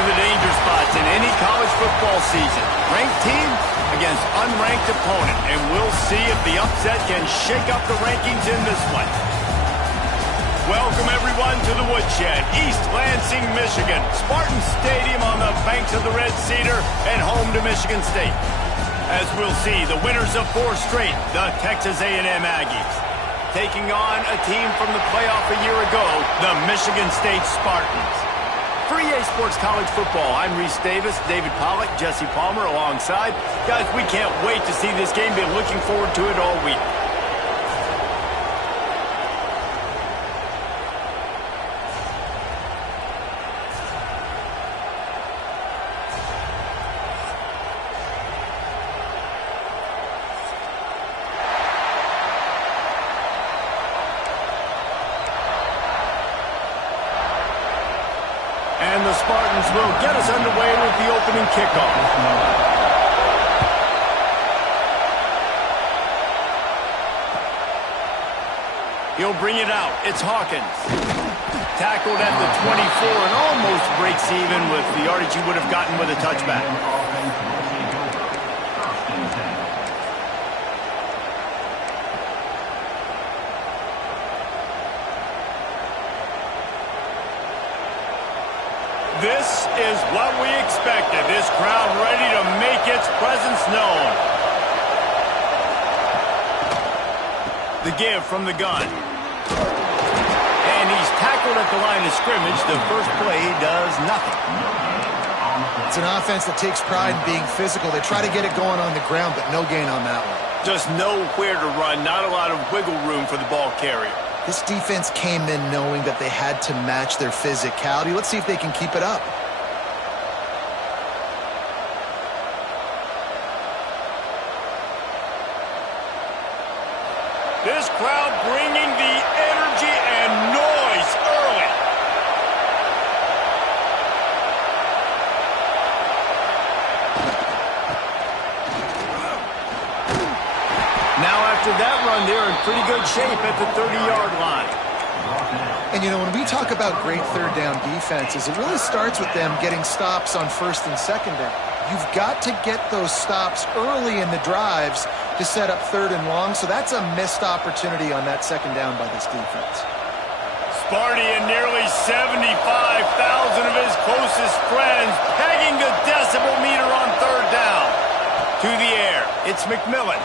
of the danger spots in any college football season. Ranked team against unranked opponent, and we'll see if the upset can shake up the rankings in this one. Welcome, everyone, to the Woodshed, East Lansing, Michigan. Spartan Stadium on the banks of the Red Cedar and home to Michigan State. As we'll see, the winners of 4 straight, the Texas A&M Aggies, taking on a team from the playoff a year ago, the Michigan State Spartans. For EA Sports College Football, I'm Reese Davis, David Pollack, Jesse Palmer alongside. Guys, we can't wait to see this game. Been looking forward to it all week. And the Spartans will get us underway with the opening kickoff. He'll bring it out. It's Hawkins. Tackled at the 24 and almost breaks even with the yardage he would have gotten with a touchback. This is what we expected. This crowd ready to make its presence known. The give from the gun. And he's tackled at the line of scrimmage. The first play does nothing. It's an offense that takes pride in being physical. They try to get it going on the ground, but no gain on that one. Just nowhere to run. Not a lot of wiggle room for the ball carrier. This defense came in knowing that they had to match their physicality. Let's see if they can keep it up. This crowd bringing the energy and noise early. Now after that run, they're in pretty good shape at the 30-yard line. And, you know, when we talk about great third down defenses, it really starts with them getting stops on first and second down. You've got to get those stops early in the drives to set up third and long, so that's a missed opportunity on that second down by this defense. Sparty and nearly 75,000 of his closest friends pegging the decibel meter on third down. To the air, it's McMillan.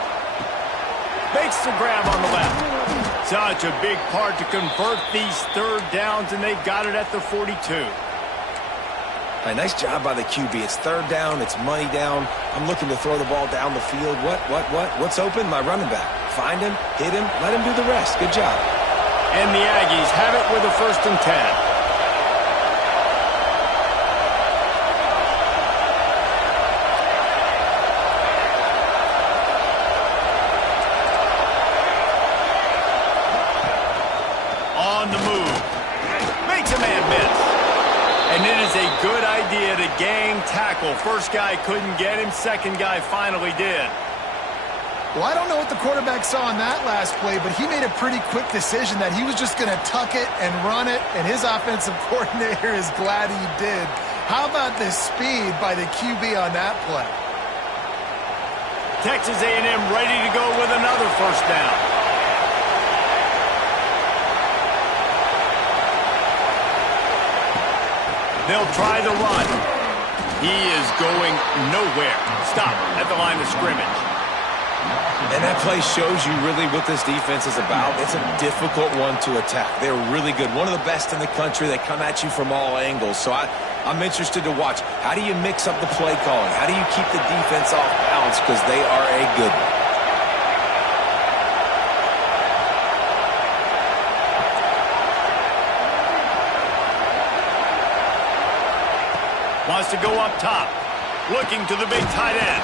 Makes the grab on the left. Such a big part to convert these third downs, and they've got it at the 42. Nice job by the QB. It's third down. It's money down. I'm looking to throw the ball down the field. What's open? My running back. Find him, hit him, let him do the rest. Good job. And the Aggies have it with a 1st and 10. On the move. Makes a man miss. And it is a good idea to gang tackle. First guy couldn't get him. Second guy finally did. Well, I don't know what the quarterback saw on that last play, but he made a pretty quick decision that he was just going to tuck it and run it, and his offensive coordinator is glad he did. How about the speed by the QB on that play? Texas A&M ready to go with another first down. They'll try the run. He is going nowhere. Stop at the line of scrimmage. And that play shows you really what this defense is about. It's a difficult one to attack. They're really good. One of the best in the country. They come at you from all angles. So I'm interested to watch. How do you mix up the play calling? How do you keep the defense off balance? Because they are a good one. Wants to go up top. Looking to the big tight end.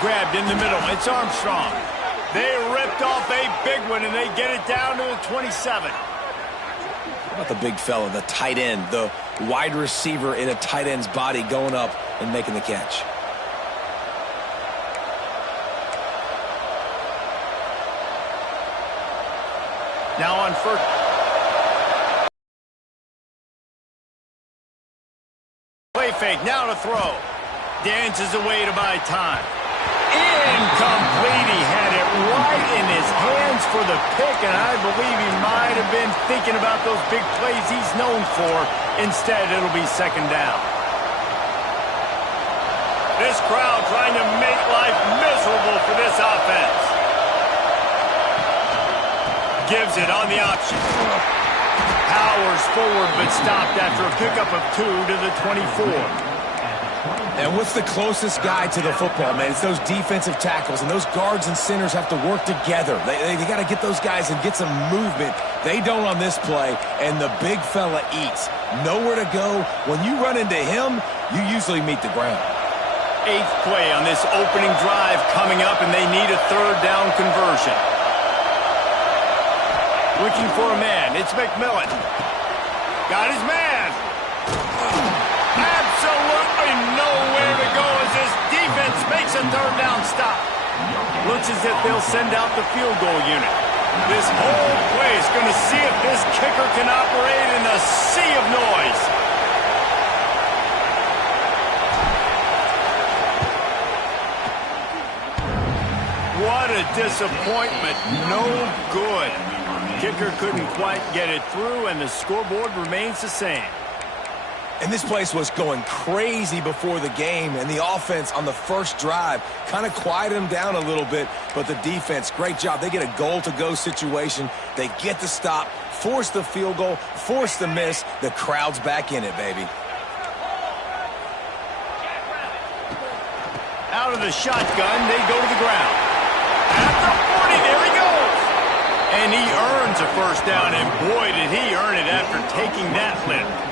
Grabbed in the middle. It's Armstrong. They ripped off a big one, and they get it down to the 27. How about the big fella, the tight end, the wide receiver in a tight end's body going up and making the catch? Now on first. Play fake, now to throw. Dances away to buy time. Incomplete. He had it right in his hands for the pick, and I believe he might have been thinking about those big plays he's known for. Instead, it'll be second down. This crowd trying to make life miserable for this offense. Gives it on the option. Powers forward, but stopped after a pickup of 2 to the 24. And what's the closest guy to the football, man? It's those defensive tackles, and those guards and centers have to work together. They got to get those guys and get some movement. They don't on this play, and the big fella eats. Nowhere to go. When you run into him, you usually meet the ground. 8th play on this opening drive coming up, and they need a third down conversion. Looking for a man. It's McMillan. Got his man. Absolutely nowhere to go as this defense makes a third down stop. Looks as if they'll send out the field goal unit. This whole play is going to see if this kicker can operate in a sea of noise. What a disappointment. No good. Kicker couldn't quite get it through, and the scoreboard remains the same. And this place was going crazy before the game, and the offense on the first drive kind of quieted them down a little bit, but the defense, great job. They get a goal-to-go situation. They get the stop, force the field goal, force the miss. The crowd's back in it, baby. Out of the shotgun, they go to the ground. At the 40, there he goes. And he earns a first down, and boy, did he earn it after taking that lift.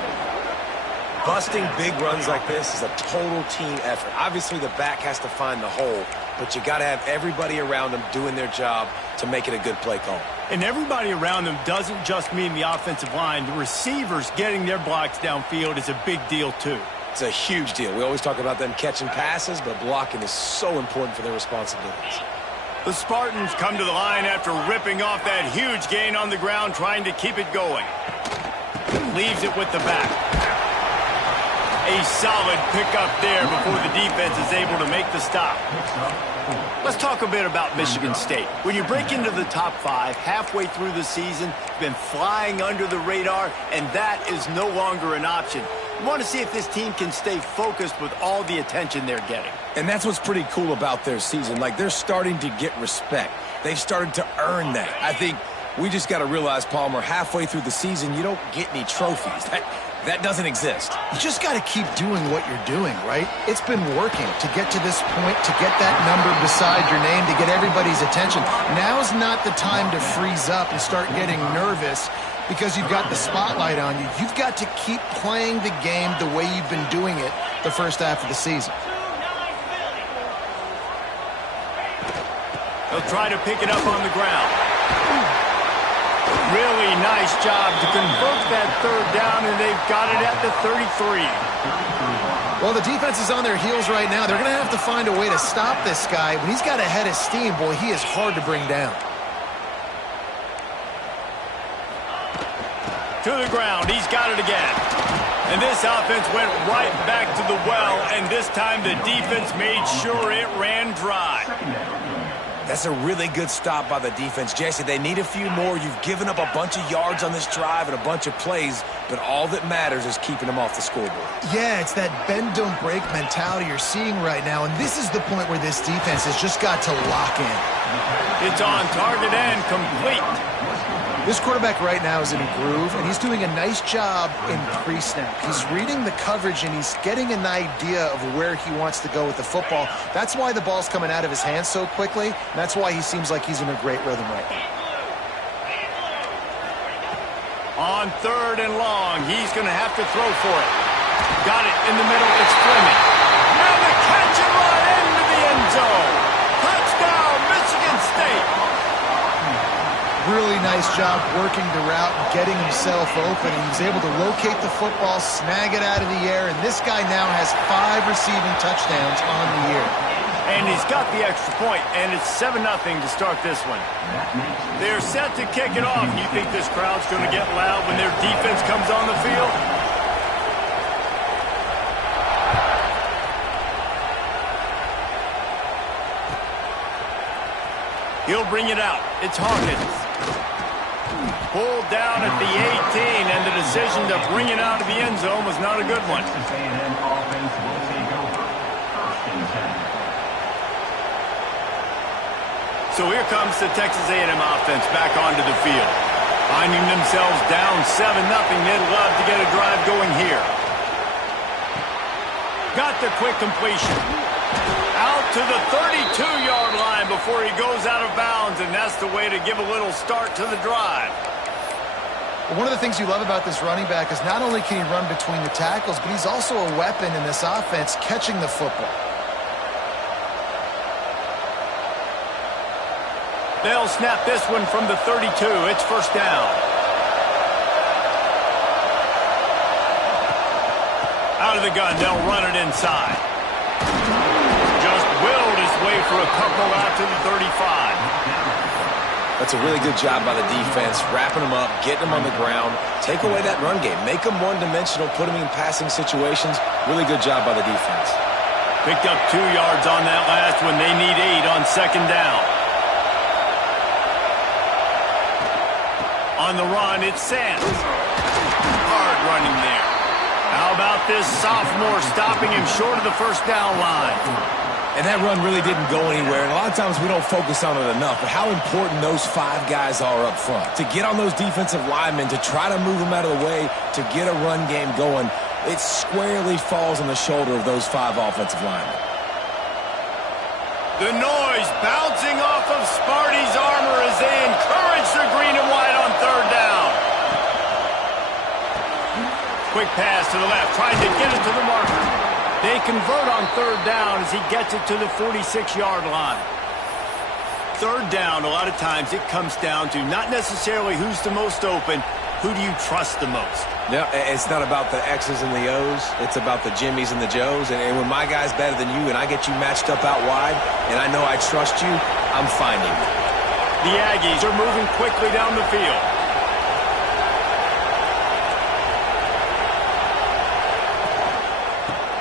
Busting big runs like this is a total team effort. Obviously, the back has to find the hole, but you got to have everybody around them doing their job to make it a good play call. And everybody around them doesn't just mean the offensive line. The receivers getting their blocks downfield is a big deal, too. It's a huge deal. We always talk about them catching passes, but blocking is so important for their responsibilities. The Spartans come to the line after ripping off that huge gain on the ground, trying to keep it going. Leaves it with the back. A solid pickup there before the defense is able to make the stop. Let's talk a bit about Michigan State. When you break into the top 5 halfway through the season, been flying under the radar, and that is no longer an option. You want to see if this team can stay focused with all the attention they're getting. And that's what's pretty cool about their season. Like, they're starting to get respect. They've started to earn that. I think we just got to realize, Palmer, halfway through the season, you don't get any trophies. That doesn't exist. You just got to keep doing what you're doing, right? It's been working to get to this point, to get that number beside your name, to get everybody's attention. Now's not the time to freeze up and start getting nervous because you've got the spotlight on you. You've got to keep playing the game the way you've been doing it the first half of the season. They'll try to pick it up on the ground. Really nice job to convert that third down, and they've got it at the 33. Well, the defense is on their heels right now. They're going to have to find a way to stop this guy. When he's got a head of steam, boy, he is hard to bring down. To the ground. He's got it again. And this offense went right back to the well, and this time the defense made sure it ran dry. That's a really good stop by the defense. Jesse, they need a few more. You've given up a bunch of yards on this drive and a bunch of plays, but all that matters is keeping them off the scoreboard. Yeah, it's that bend-don't-break mentality you're seeing right now, and this is the point where this defense has just got to lock in. It's on target and complete. This quarterback right now is in a groove, and he's doing a nice job in pre-snap. He's reading the coverage, and he's getting an idea of where he wants to go with the football. That's why the ball's coming out of his hands so quickly, and that's why he seems like he's in a great rhythm right now. On 3rd and long, he's going to have to throw for it. Got it in the middle. It's Fleming. Now the catch and run into the end zone. Touchdown, Michigan State. Really nice job working the route and getting himself open. He was able to locate the football, snag it out of the air, and this guy now has 5 receiving touchdowns on the year. And he's got the extra point, and it's 7-0 to start this one. They're set to kick it off. You think this crowd's going to get loud when their defense comes on the field? He'll bring it out. It's Hawkins. Pulled down at the 18, and the decision to bring it out of the end zone was not a good one. So here comes the Texas A&M offense back onto the field. Finding themselves down 7-0, they'd love to get a drive going here. Got the quick completion. Out to the 32-yard line before he goes out of bounds, and that's the way to give a little start to the drive. One of the things you love about this running back is not only can he run between the tackles, but he's also a weapon in this offense catching the football. They'll snap this one from the 32. It's first down. Out of the gun, they'll run it inside. Just willed his way for a couple out to the 35. That's a really good job by the defense, wrapping them up, getting them on the ground, take away that run game, make them one-dimensional, put them in passing situations. Really good job by the defense. Picked up 2 yards on that last one. They need 8 on second down. On the run, it's Sands. Hard running there. How about this sophomore stopping him short of the first down line? And that run really didn't go anywhere, and a lot of times we don't focus on it enough, but how important those 5 guys are up front. To get on those defensive linemen, to try to move them out of the way, to get a run game going, it squarely falls on the shoulder of those 5 offensive linemen. The noise bouncing off of Sparty's armor as they encourage the green and white on third down. Quick pass to the left, trying to get it to the marker. They convert on third down as he gets it to the 46-yard line. Third down, a lot of times it comes down to not necessarily who's the most open, who do you trust the most? No, it's not about the X's and the O's. It's about the Jimmys and the Joes. And when my guy's better than you and I get you matched up out wide and I know I trust you, I'm finding you. The Aggies are moving quickly down the field.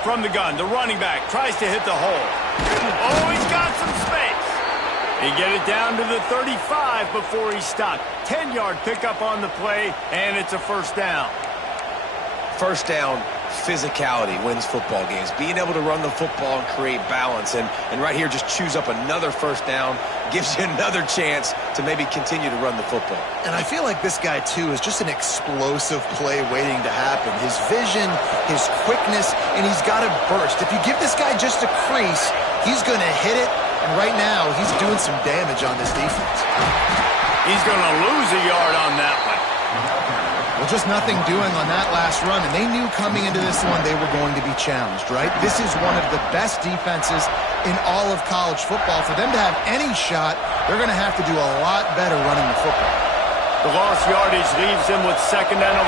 From the gun, the running back tries to hit the hole. Oh, he's got some space. They get it down to the 35 before he stopped. 10-yard pickup on the play, and it's a first down. First down, physicality wins football games. Being able to run the football and create balance. And right here, just choose up another first down, gives you another chance to maybe continue to run the football. And I feel like this guy, too, is just an explosive play waiting to happen. His vision, his quickness, and he's got a burst. If you give this guy just a crease, he's going to hit it. And right now, he's doing some damage on this defense. He's going to lose a yard on that one. Well, just nothing doing on that last run, and they knew coming into this one they were going to be challenged, right? This is one of the best defenses in all of college football. For them to have any shot, they're going to have to do a lot better running the football. The lost yardage leaves them with 2nd and 11.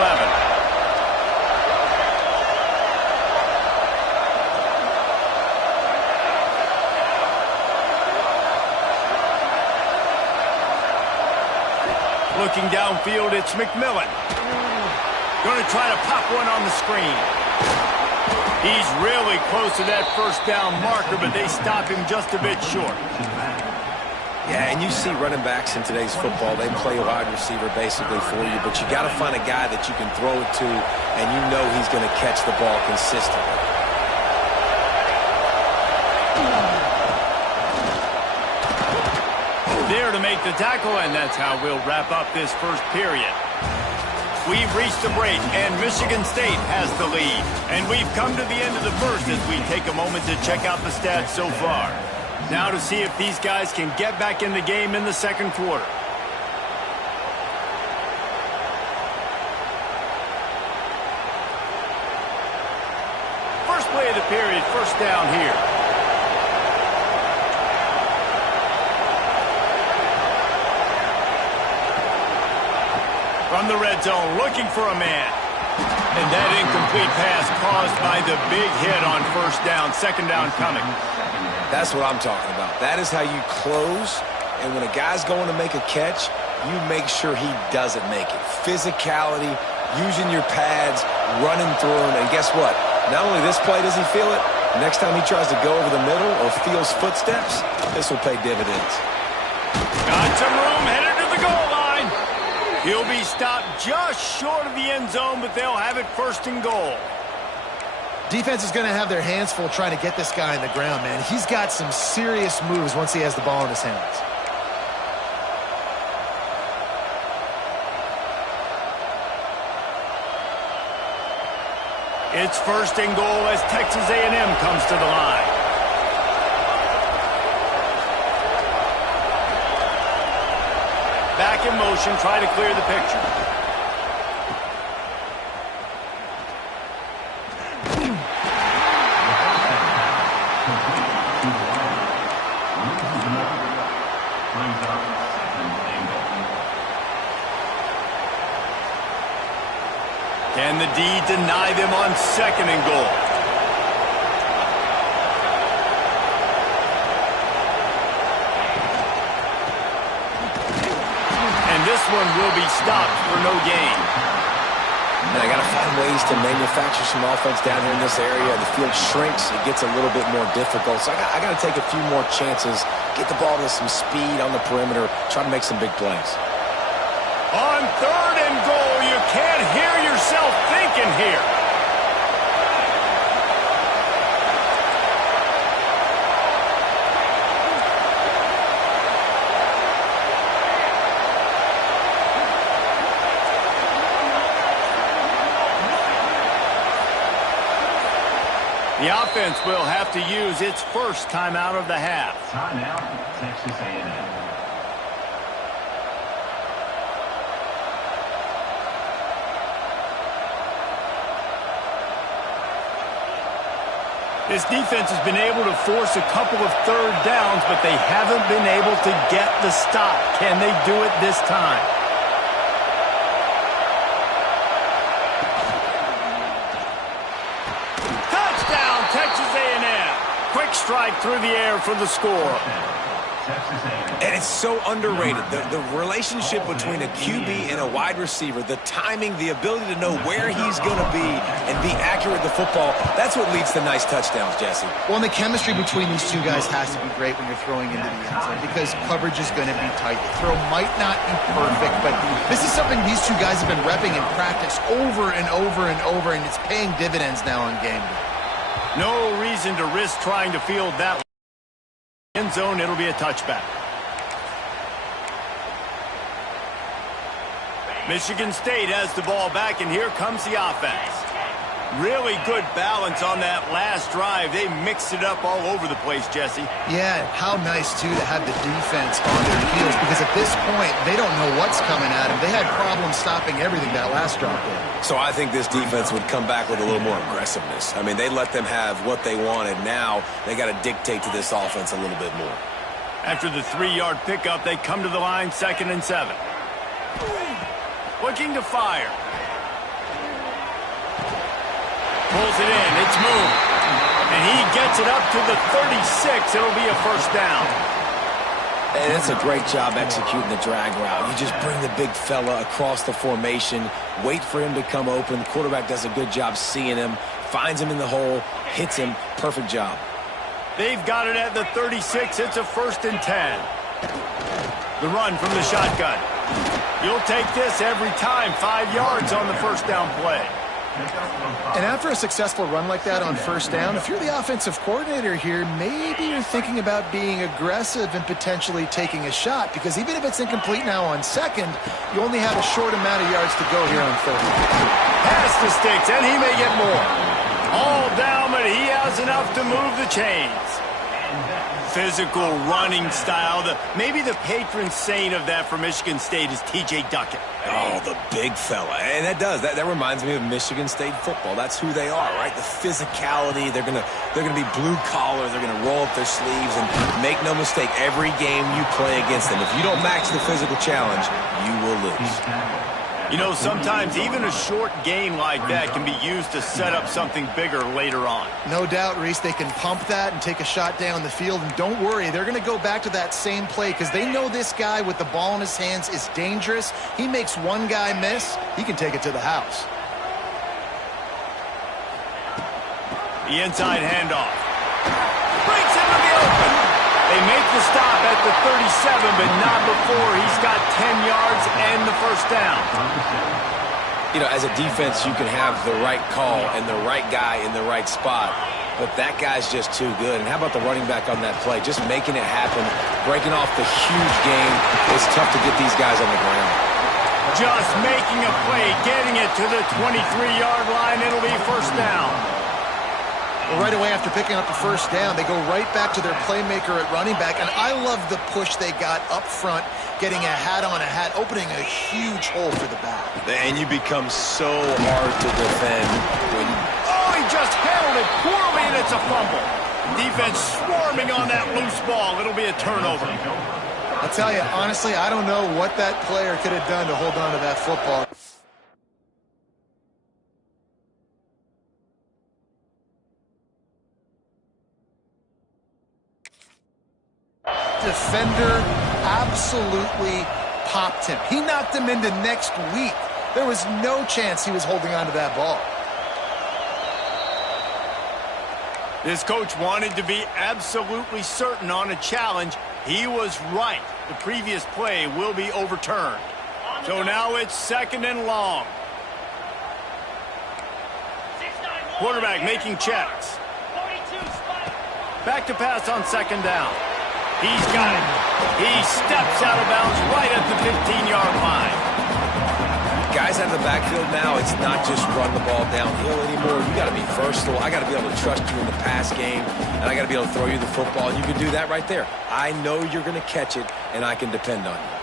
Looking downfield, it's McMillan. Going to try to pop one on the screen. He's really close to that first down marker, but they stop him just a bit short. Yeah, and you see running backs in today's football, they play wide receiver basically for you, but you got to find a guy that you can throw it to, and you know he's going to catch the ball consistently. There to make the tackle, and that's how we'll wrap up this first period. We've reached a break, and Michigan State has the lead. And we've come to the end of the first as we take a moment to check out the stats so far. Now to see if these guys can get back in the game in the second quarter. First play of the period, first down here. From the red zone, looking for a man. And that incomplete pass caused by the big hit on first down, second down coming. That's what I'm talking about. That is how you close, and when a guy's going to make a catch, you make sure he doesn't make it. Physicality, using your pads, running through him, and guess what? Not only this play does he feel it, next time he tries to go over the middle or feels footsteps, this will pay dividends. Got some room, headed to the goal line. He'll be stopped just short of the end zone, but they'll have it first and goal. Defense is going to have their hands full trying to get this guy on the ground, man. He's got some serious moves once he has the ball in his hands. It's first and goal as Texas A&M comes to the line. Back in motion, try to clear the picture. Can the D deny them on second and goal? And this one will be stopped for no gain. Now, I got to find ways to manufacture some offense down here in this area. The field shrinks. It gets a little bit more difficult. So I got to take a few more chances, get the ball to some speed on the perimeter, try to make some big plays. On third and goal, you can't hear yourself thinking here. The offense will have to use its first timeout of the half. Timeout, Texas A&M. This defense has been able to force a couple of third downs, but they haven't been able to get the stop. Can they do it this time? Touchdown, Texas A&M. Quick strike through the air for the score. And it's so underrated. The relationship between a QB and a wide receiver, the timing, the ability to know where he's going to be and be accurate with the football, that's what leads to nice touchdowns, Jesse. Well, and the chemistry between these two guys has to be great when you're throwing into the end zone because coverage is going to be tight. The throw might not be perfect, but this is something these two guys have been repping in practice over and over and over, and it's paying dividends now on game day. No reason to risk trying to field that end zone. It'll be a touchback. Michigan State has the ball back, and here comes the offense. Really good balance on that last drive. They mixed it up all over the place, Jesse. Yeah, how nice, too, to have the defense on their heels because at this point, they don't know what's coming at them. They had problems stopping everything that last drive did. So I think this defense would come back with a little more aggressiveness. I mean, they let them have what they wanted. Now they got to dictate to this offense a little bit more. After the 3-yard pickup, they come to the line, 2nd and 7. Looking to fire. Pulls it in. It's moved. And he gets it up to the 36. It'll be a first down. And it's a great job executing the drag route. You just bring the big fella across the formation, wait for him to come open. The quarterback does a good job seeing him, finds him in the hole, hits him. Perfect job. They've got it at the 36. It's a 1st and 10. The run from the shotgun. You'll take this every time. 5 yards on the first down play. And after a successful run like that on first down, if you're the offensive coordinator here, maybe you're thinking about being aggressive and potentially taking a shot because even if it's incomplete now on second, you only have a short amount of yards to go here on third. Pass the sticks, and he may get more. All down, but he has enough to move the chains. Physical running style. Maybe the patron saint of that for Michigan State is T.J. Duckett. Oh, the big fella. And that reminds me of Michigan State football. That's who they are, right? The physicality. They're gonna be blue collar. They're gonna roll up their sleeves and make no mistake. Every game you play against them, if you don't match the physical challenge, you will lose. You know, sometimes even a short gain like that can be used to set up something bigger later on. No doubt, Reese, they can pump that and take a shot down the field. And don't worry, they're going to go back to that same play because they know this guy with the ball in his hands is dangerous. He makes one guy miss, he can take it to the house. The inside handoff. Breaks into the open. They make the stop at the 37, but not before he's got 10 yards and the first down. You know, as a defense, you can have the right call and the right guy in the right spot, but that guy's just too good. And how about the running back on that play? Just making it happen, breaking off the huge game. It's tough to get these guys on the ground. Just making a play, getting it to the 23-yard line. It'll be first down. Well, right away after picking up the first down, they go right back to their playmaker at running back. And I love the push they got up front, getting a hat on a hat, opening a huge hole for the back. And you become so hard to defend when Oh, he just handled it poorly, and it's a fumble. Defense swarming on that loose ball. It'll be a turnover. I'll tell you, honestly, I don't know what that player could have done to hold on to that football. Defender absolutely popped him. He knocked him into next week. There was no chance he was holding on to that ball. This coach wanted to be absolutely certain on a challenge. He was right. The previous play will be overturned. So now it's second and long. Quarterback making checks. Back to pass on second down. He's got it. He steps out of bounds right at the 15-yard line. guys out of the backfield now, it's not just run the ball downhill anymore. You got to be versatile. I got to be able to trust you in the pass game, and I got to be able to throw you the football. And you can do that right there. I know you're going to catch it, and I can depend on you.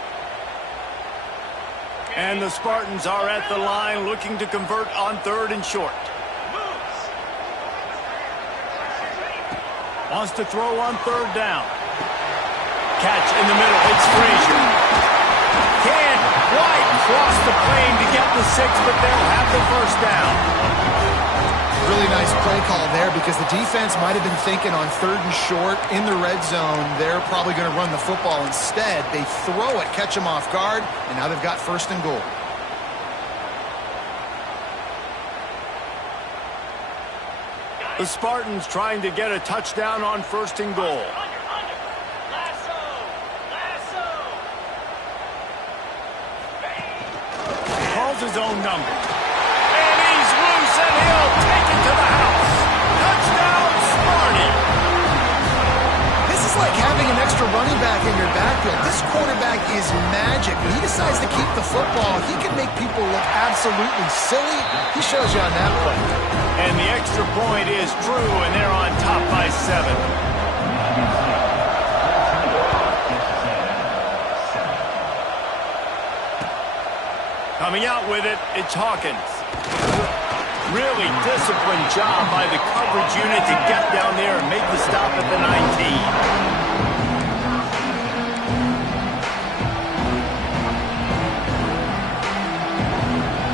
And the Spartans are at the line looking to convert on third and short. Wants to throw on third down. Catch in the middle. It's Frazier. Can't quite cross the plane to get the 6, but they'll have the first down. Really nice play call there because the defense might have been thinking on third and short in the red zone. They're probably going to run the football instead. They throw it, catch them off guard, and now they've got first and goal. The Spartans trying to get a touchdown on first and goal. Calls his own number. And he's loose, and he'll take it to the house. Touchdown, Sparty. This is like having an extra running back in your backfield. This quarterback is magic. When he decides to keep the football, he can make people look absolutely silly. He shows you on that play. And the extra point is true, and they're on top by 7. Coming out with it, it's Hawkins. Really disciplined job by the coverage unit to get down there and make the stop at the 19.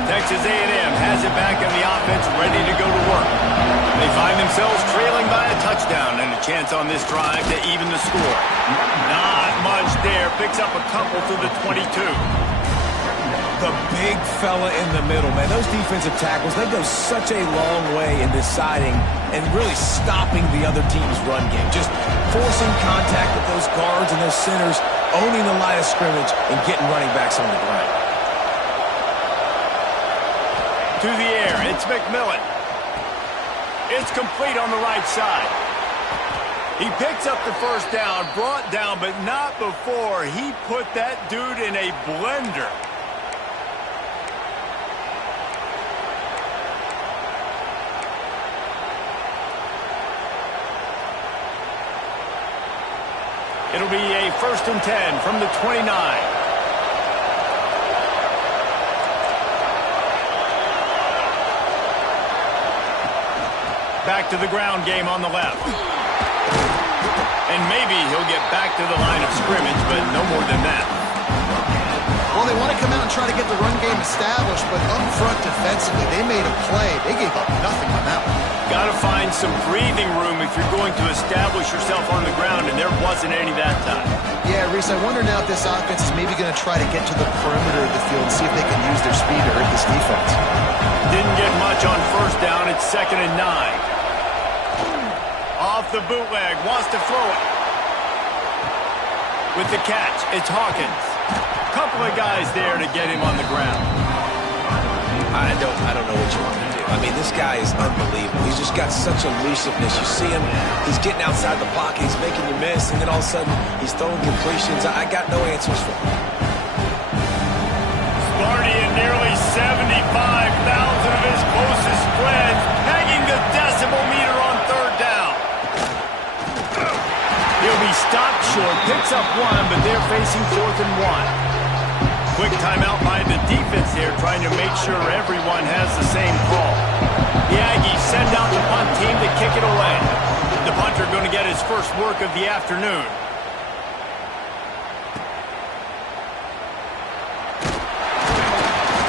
Texas A&M has it back in the offense, ready to go to work. They find themselves trailing by a touchdown and a chance on this drive to even the score. Not much there. Picks up a couple to the 22. The big fella in the middle, man. Those defensive tackles, they go such a long way in deciding and really stopping the other team's run game. Just forcing contact with those guards and those centers, owning the line of scrimmage, and getting running backs on the ground. To the air, it's McMillan. It's complete on the right side. He picks up the first down, brought down, but not before he put that dude in a blender. It'll be a 1st and 10 from the 29. Back to the ground game on the left. And maybe he'll get back to the line of scrimmage, but no more than that. Well, they want to come out and try to get the run game established, but up front defensively, they made a play. They gave up nothing on that one. Got to find some breathing room if you're going to establish yourself on the ground, and there wasn't any that time. Yeah, Reese, I wonder now if this offense is maybe going to try to get to the perimeter of the field and see if they can use their speed to hurt this defense. Didn't get much on first down. It's 2nd and 9. Off the bootleg, wants to throw it. With the catch, it's Hawkins. Couple of guys there to get him on the ground. I don't know what you want to do. I mean, this guy is unbelievable. He's just got such elusiveness. You see him, he's getting outside the pocket, he's making you miss, and then all of a sudden, he's throwing completions. I got no answers for him. Sparty and nearly 75,000 of his closest friends hanging the decibel meter on third down. He'll be stopped short, picks up one, but they're facing 4th and 1. Quick timeout by the defense here, trying to make sure everyone has the same call. The Aggies send out the punt team to kick it away. The punter going to get his first work of the afternoon.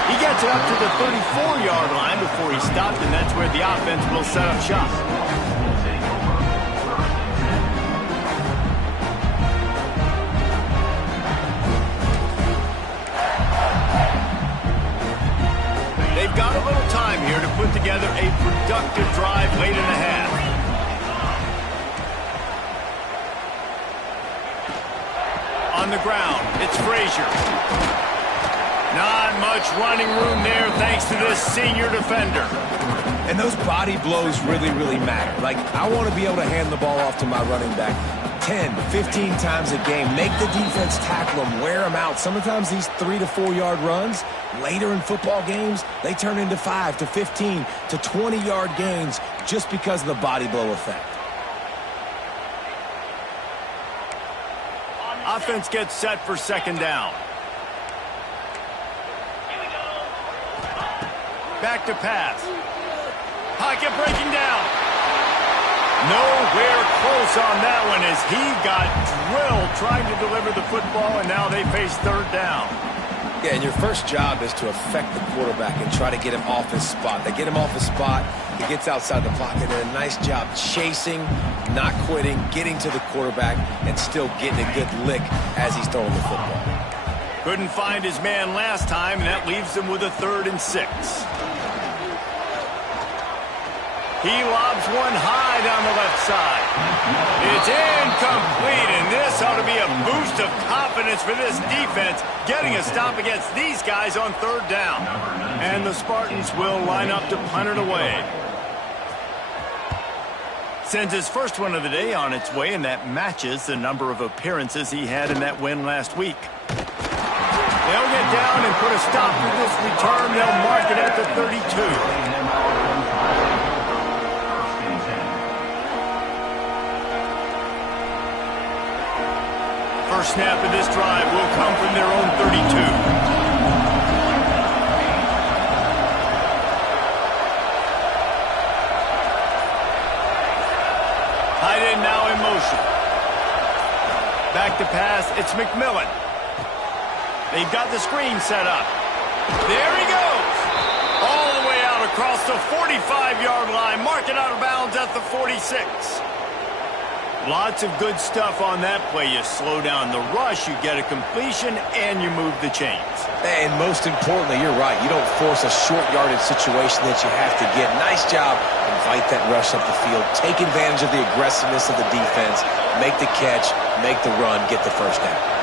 He gets it up to the 34-yard line before he stopped, and that's where the offense will set up shop. They've got a little time here to put together a productive drive late in the half. On the ground, it's Frazier. Not much running room there thanks to this senior defender. And those body blows really, really matter. Like, I want to be able to hand the ball off to my running back 10, 15 times a game. Make the defense tackle them, wear them out. Sometimes these 3 to 4 yard runs, later in football games, they turn into 5 to 15 to 20 yard gains just because of the body blow effect. Offense gets set for 2nd down. Back to pass. Pocket breaking down. Nowhere close on that one as he got drilled trying to deliver the football, and now they face 3rd down. Yeah, and your first job is to affect the quarterback and try to get him off his spot. They get him off his spot, he gets outside the pocket, and a nice job chasing, not quitting, getting to the quarterback, and still getting a good lick as he's throwing the football. Couldn't find his man last time, and that leaves him with a 3rd and 6. He lobs one high down the left side. It's incomplete, and this ought to be a boost of confidence for this defense, getting a stop against these guys on 3rd down. And the Spartans will line up to punt it away. Sends his first one of the day on its way, and that matches the number of appearances he had in that win last week. They'll get down and put a stop to this return. They'll mark it at the 32. First snap of this drive will come from their own 32. Tight end now in motion. Back to pass, it's McMillan. They've got the screen set up. There he goes. All the way out across the 45-yard line. Mark it out of bounds at the 46. Lots of good stuff on that play. You slow down the rush, you get a completion, and you move the chains. And most importantly, you're right. You don't force a short yardage situation that you have to get. Nice job. Invite that rush up the field. Take advantage of the aggressiveness of the defense. Make the catch, make the run, get the first down.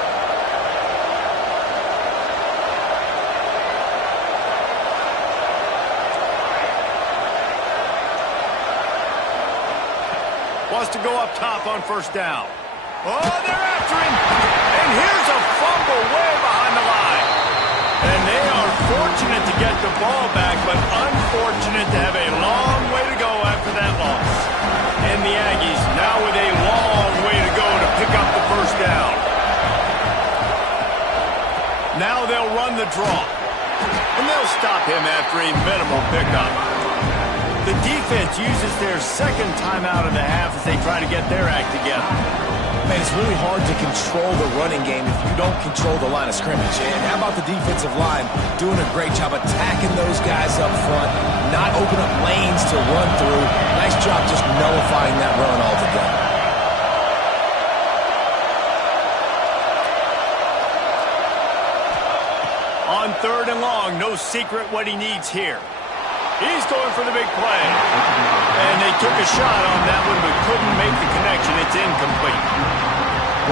Wants to go up top on 1st down. Oh, they're after him. And here's a fumble way behind the line. And they are fortunate to get the ball back, but unfortunate to have a long way to go after that loss. And the Aggies now with a long way to go to pick up the 1st down. Now they'll run the draw. And they'll stop him after a minimal pickup. The defense uses their 2nd timeout of the half as they try to get their act together. Man, it's really hard to control the running game if you don't control the line of scrimmage. And how about the defensive line doing a great job attacking those guys up front, not open up lanes to run through. Nice job just nullifying that run altogether. On 3rd and long, no secret what he needs here. He's going for the big play. And they took a shot on that one, but couldn't make the connection. It's incomplete.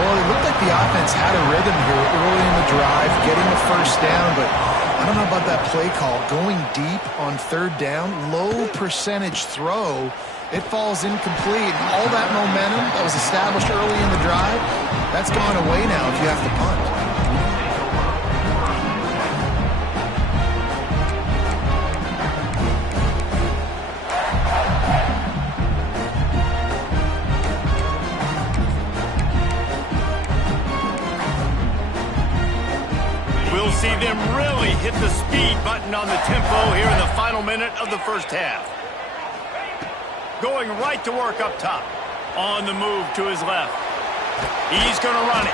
Well, it looked like the offense had a rhythm here early in the drive, getting the first down, but I don't know about that play call. Going deep on third down, low percentage throw, it falls incomplete. All that momentum that was established early in the drive, that's gone away now if you have to punt. We'll see them really hit the speed button on the tempo here in the final minute of the first half. Going right to work up top. On the move to his left. He's going to run it.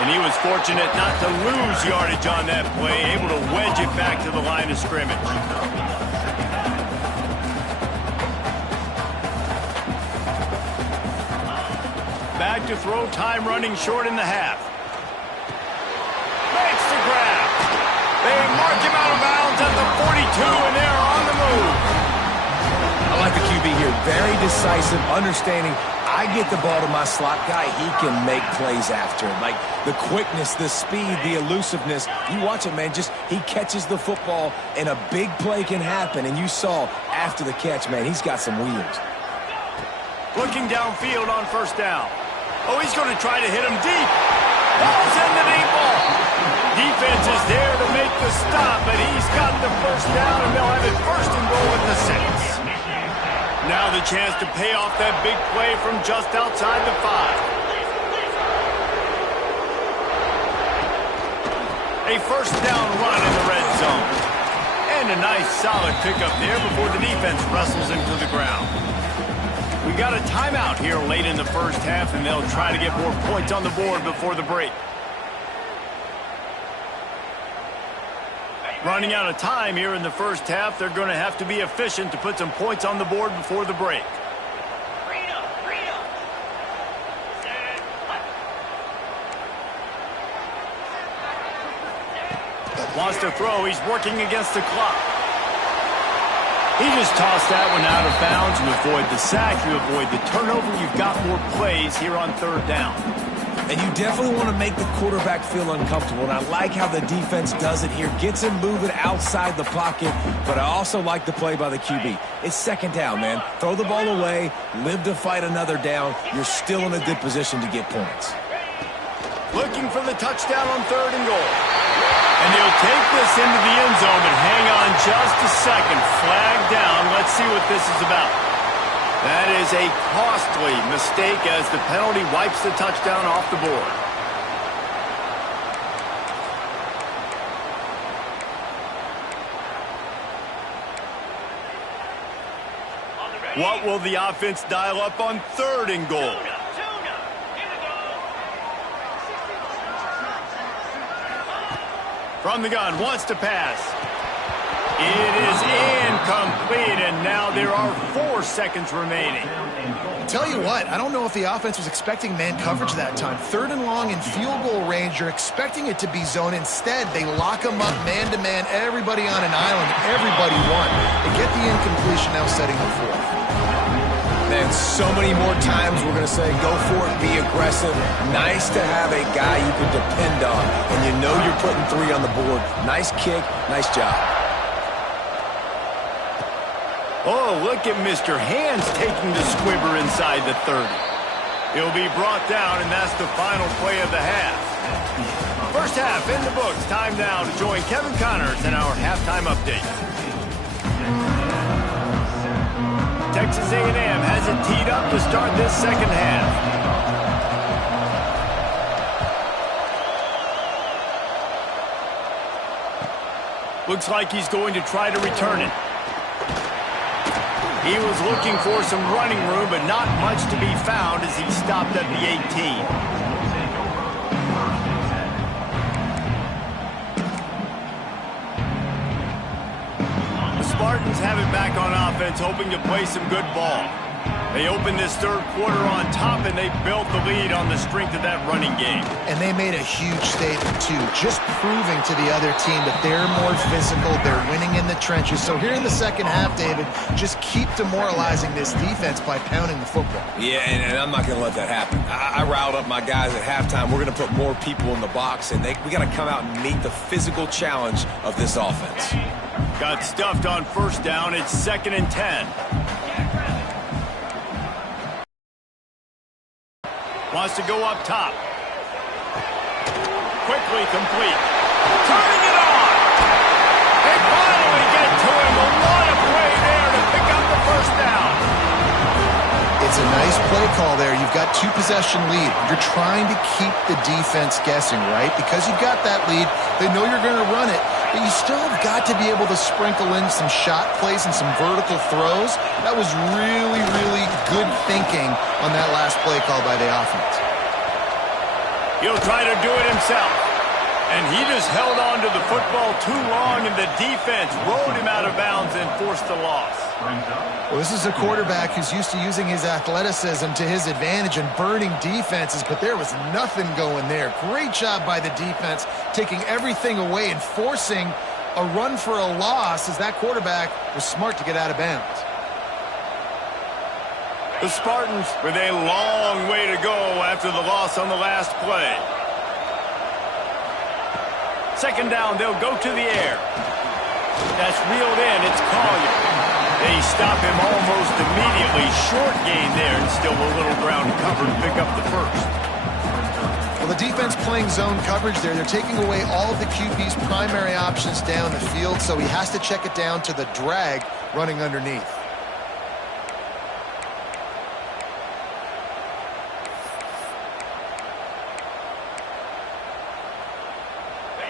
And he was fortunate not to lose yardage on that play, able to wedge it back to the line of scrimmage. Back to throw, time running short in the half. Makes the grab. They mark him out of bounds at the 42, and they're on the move. I like the QB here. Very decisive, understanding. I get the ball to my slot guy, he can make plays after. Like the quickness, the speed, the elusiveness. You watch it, man. Just he catches the football, and a big play can happen. And you saw after the catch, man, he's got some wheels. Looking downfield on first down. Oh, he's going to try to hit him deep. Ball's in the deep ball. Defense is there to make the stop, but he's got the first down, and they'll have it first and goal at the 6. Now the chance to pay off that big play from just outside the 5. A first down run in the red zone. And a nice solid pickup there before the defense wrestles him to the ground. We got a timeout here late in the first half, and they'll try to get more points on the board before the break. Running out of time here in the first half, they're going to have to be efficient to put some points on the board before the break. Wants to throw. He's working against the clock. He just tossed that one out of bounds. You avoid the sack. You avoid the turnover. You've got more plays here on third down. And you definitely want to make the quarterback feel uncomfortable. And I like how the defense does it here. Gets him moving outside the pocket. But I also like the play by the QB. It's second down, man. Throw the ball away. Live to fight another down. You're still in a good position to get points. Looking for the touchdown on third and goal. And he'll take this into the end zone, but hang on just a second. Flag down. Let's see what this is about. That is a costly mistake as the penalty wipes the touchdown off the board. What will the offense dial up on third and goal? From the gun, wants to pass. It is incomplete, and now there are 4 seconds remaining. Tell you what, I don't know if the offense was expecting man coverage that time. Third and long in field goal range, you're expecting it to be zone. Instead, they lock them up man-to-man, everybody on an island, everybody won. They get the incompletion, now setting up fourth. Man, so many more times we're going to say, go for it, be aggressive. Nice to have a guy you can depend on, and you know you're putting 3 on the board. Nice kick, nice job. Oh, look at Mr. Hands taking the squibber inside the 30. He'll be brought down, and that's the final play of the half. First half in the books. Time now to join Kevin Connors in our halftime update. Texas A&M has it teed up to start this second half. Looks like he's going to try to return it. He was looking for some running room, but not much to be found as he stopped at the 18. The Spartans have it back on offense, hoping to play some good ball. They opened this third quarter on top, and they built the lead on the strength of that running game. And they made a huge statement, too, just proving to the other team that they're more physical, they're winning in the trenches. So here in the second half, David, just keep demoralizing this defense by pounding the football. Yeah, and I'm not going to let that happen. I riled up my guys at halftime. We're going to put more people in the box, and we got to come out and meet the physical challenge of this offense. Got stuffed on first down. It's 2nd and 10. Wants to go up top. Quickly complete. Turning it on. They finally get to him. A lot of play there to pick up the first down. It's a nice play call there. You've got 2-possession lead. You're trying to keep the defense guessing, right? Because you've got that lead, they know you're going to run it, but you still have got to be able to sprinkle in some shot plays and some vertical throws. That was really, really good thinking on that last play call by the offense. He'll try to do it himself. And he just held on to the football too long, and the defense rode him out of bounds and forced the loss. Well, this is a quarterback who's used to using his athleticism to his advantage and burning defenses, but there was nothing going there. Great job by the defense, taking everything away and forcing a run for a loss as that quarterback was smart to get out of bounds. The Spartans with a long way to go after the loss on the last play. 2nd down, they'll go to the air. That's reeled in. It's Collier. They stop him almost immediately. Short gain there, and still a little ground cover to pick up the first. Well, the defense playing zone coverage there. They're taking away all of the QB's primary options down the field, so he has to check it down to the drag running underneath.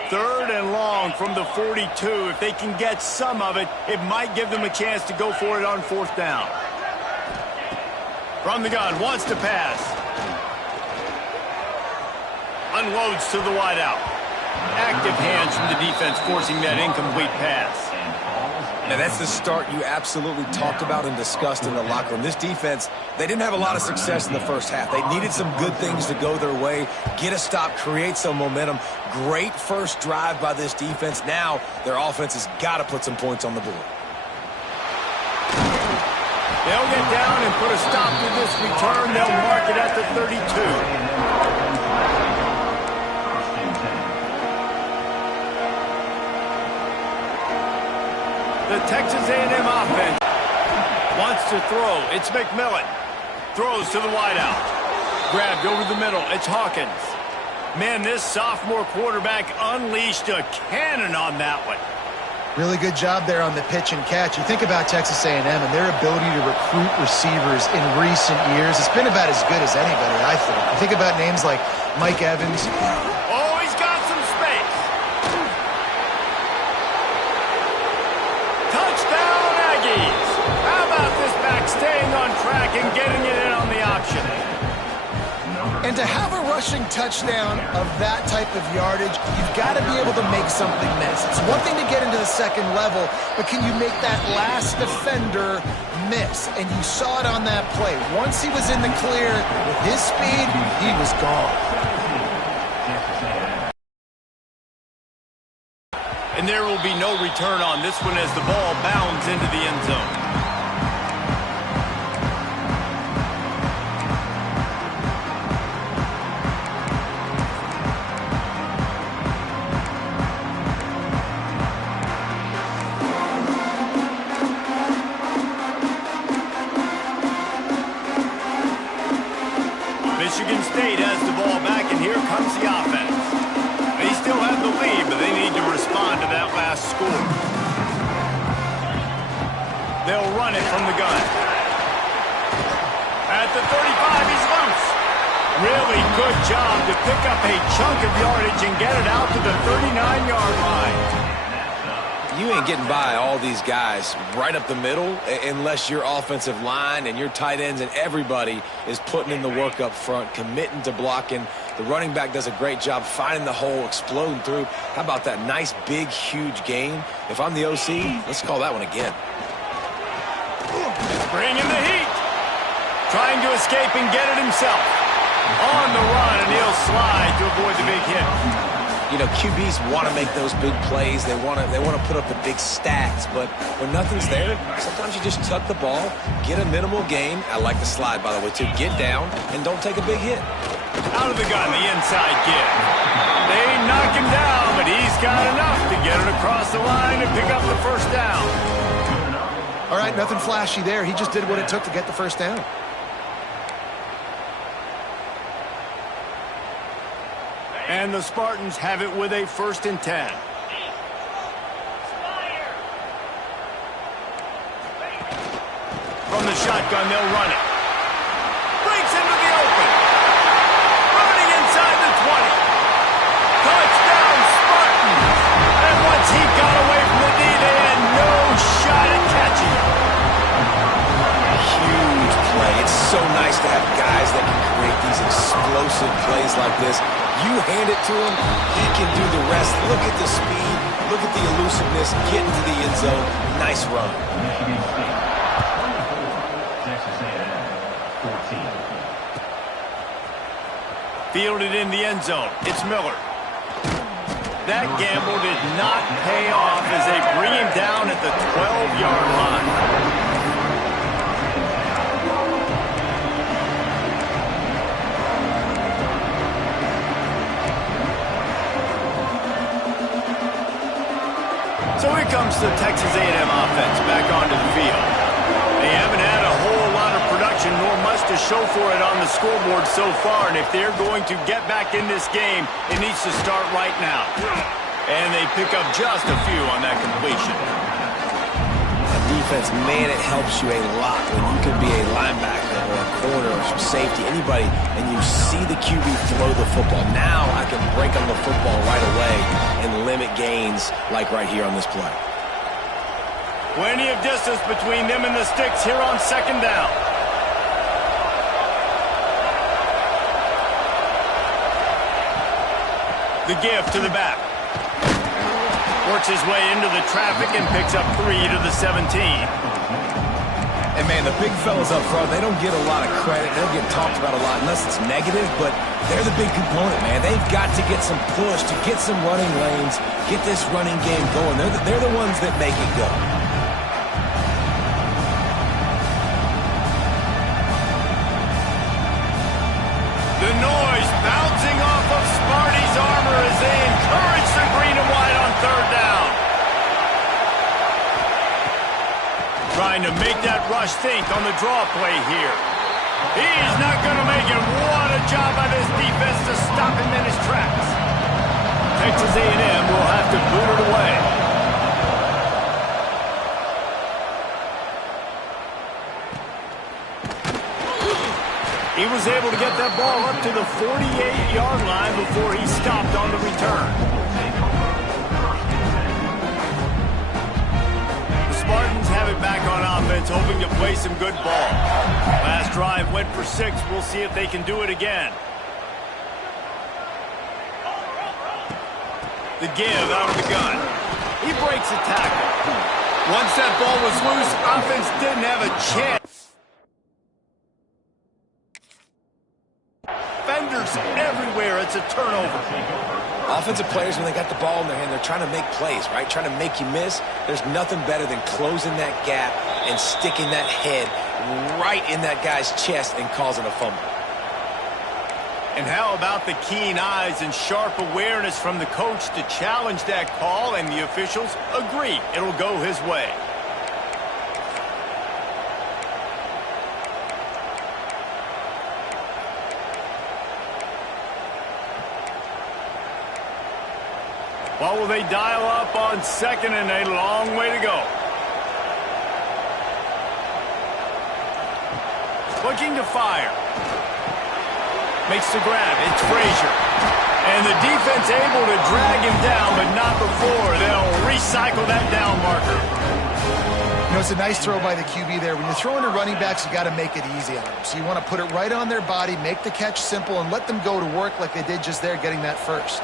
Third and long from the 42. If they can get some of it, it might give them a chance to go for it on 4th down. From the gun, wants to pass. Unloads to the wideout. Active hands from the defense forcing that incomplete pass. Now, that's the start you absolutely talked about and discussed in the locker room. This defense, they didn't have a lot of success in the first half. They needed some good things to go their way, get a stop, create some momentum. Great first drive by this defense. Now, their offense has got to put some points on the board. They'll get down and put a stop to this return. They'll mark it at the 32. The Texas A&M offense wants to throw. It's McMillan. Throws to the wideout. Grabbed over the middle. It's Hawkins. Man, this sophomore quarterback unleashed a cannon on that one. Really good job there on the pitch and catch. You think about Texas A&M and their ability to recruit receivers in recent years. It's been about as good as anybody, I think. You think about names like Mike Evans. Oh, he's got some space. Touchdown, Aggies. How about this back staying on track and getting it in on the option? And to have a rushing touchdown of that type of yardage, you've got to be able to make something miss. It's one thing to get into the second level, but can you make that last defender miss? And you saw it on that play. Once he was in the clear with his speed, he was gone. And there will be no return on this one as the ball bounds into the end zone. Michigan State has the ball back, and here comes the offense. They still have the lead, but they need to respond to that last score. They'll run it from the gun. At the 35, he's loose. Really good job to pick up a chunk of yardage and get it out to the 39-yard line. You ain't getting by all these guys right up the middle unless your offensive line and your tight ends and everybody is putting in the work up front, committing to blocking. The running back does a great job finding the hole, exploding through. How about that nice, big, huge gain? If I'm the OC, let's call that one again. Bring in the heat. trying to escape and get it himself. On the run, and he'll slide to avoid the big hit. You know, QBs want to make those big plays. They want to put up the big stats. But when nothing's there, sometimes you just tuck the ball, get a minimal gain. I like the slide, by the way, too. Get down and don't take a big hit. Out of the gun, the inside give. They knock him down, but he's got enough to get it across the line and pick up the first down. All right, nothing flashy there. He just did what it took to get the first down. And the Spartans have it with a 1st and 10. From the shotgun, they'll run it. Breaks into the open. Running inside the 20. Touchdown, Spartans. And once he got away from the D, they had no shot at catching him. Huge play. It's so nice to have guys that can create these explosive plays like this. You hand it to him, he can do the rest. Look at the speed, look at the elusiveness, get into the end zone. Nice run. Texas A&M, 14. Fielded in the end zone. It's Miller. That gamble did not pay off as they bring him down at the 12-yard line. So here comes the Texas A&M offense back onto the field. They haven't had a whole lot of production nor much to show for it on the scoreboard so far, and if they're going to get back in this game, it needs to start right now. And they pick up just a few on that completion. Defense, man, it helps you a lot when you can be a linebacker or a corner or some safety, anybody, and you see the QB throw the football. Now I can break on the football right away and limit gains like right here on this play. Plenty of distance between them and the sticks here on 2nd down. The give to the back. Works his way into the traffic and picks up 3 to the 17. And, man, the big fellas up front, they don't get a lot of credit. They don't get talked about a lot unless it's negative, but they're the big component, man. They've got to get some push, to get some running lanes, get this running game going. They're the ones that make it go. The noise bouncing off of Sparty's armor as they encourage the green and white on 3rd down. Trying to make that rush think on the draw play here. He's not going to make it. What a job by this defense to stop him in his tracks. Texas A&M will have to boot it away. He was able to get that ball up to the 48-yard line before he stopped on the return. The Spartans have it back on offense, hoping to play some good ball. Last drive went for 6. We'll see if they can do it again. The give out of the gun. He breaks a tackle. Once that ball was loose, offense didn't have a chance. Defenders everywhere. It's a turnover. Offensive players, when they got the ball in their hand, they're trying to make plays, right? Trying to make you miss. There's nothing better than closing that gap and sticking that head right in that guy's chest and causing a fumble. And how about the keen eyes and sharp awareness from the coach to challenge that call, and the officials agree it'll go his way. What will they dial up on 2nd and a long way to go? Looking to fire. Makes the grab. It's Frazier. And the defense able to drag him down, but not before. They'll recycle that down marker. You know, it's a nice throw by the QB there. When you're throwing to running backs, you got to make it easy on them. So you want to put it right on their body, make the catch simple, and let them go to work like they did just there, getting that first.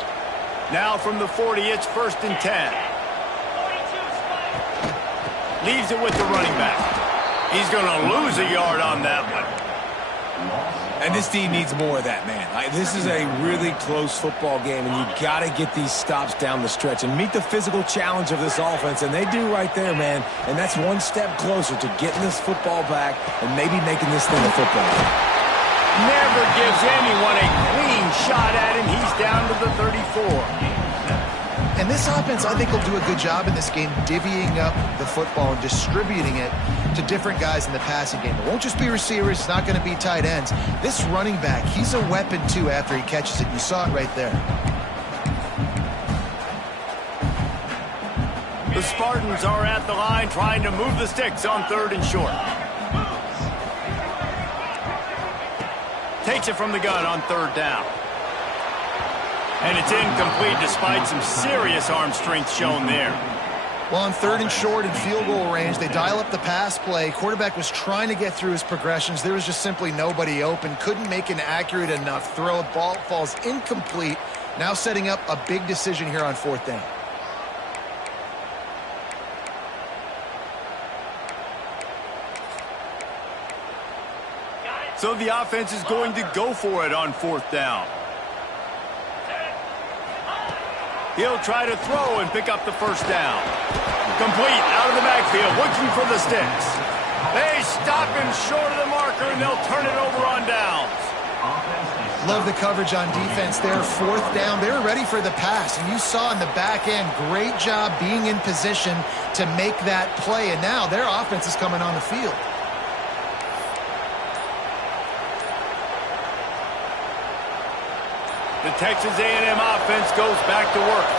Now from the 40, it's 1st and 10. Leaves it with the running back. He's going to lose a yard on that one. And this team needs more of that, man. This is a really close football game, and you got to get these stops down the stretch and meet the physical challenge of this offense, and they do right there, man. And that's one step closer to getting this football back and maybe making this thing a football game. Never gives anyone a clean shot at him. He's down to the 34. And this offense, I think, will do a good job in this game divvying up the football and distributing it to different guys in the passing game. It won't just be receivers. It's not going to be tight ends. This running back, he's a weapon, too, after he catches it. You saw it right there. The Spartans are at the line trying to move the sticks on 3rd and short. Takes it from the gun on 3rd down. And it's incomplete despite some serious arm strength shown there. Well, on 3rd and short and field goal range, they dial up the pass play. Quarterback was trying to get through his progressions. There was just simply nobody open. Couldn't make an accurate enough throw. Ball falls incomplete. Now setting up a big decision here on 4th down. So the offense is going to go for it on 4th down. He'll try to throw and pick up the 1st down. Complete out of the backfield, looking for the sticks. They stop him short of the marker, and they'll turn it over on downs. Love the coverage on defense there. 4th down. They were ready for the pass, and you saw in the back end, great job being in position to make that play. And now their offense is coming on the field. The Texas A&M offense goes back to work.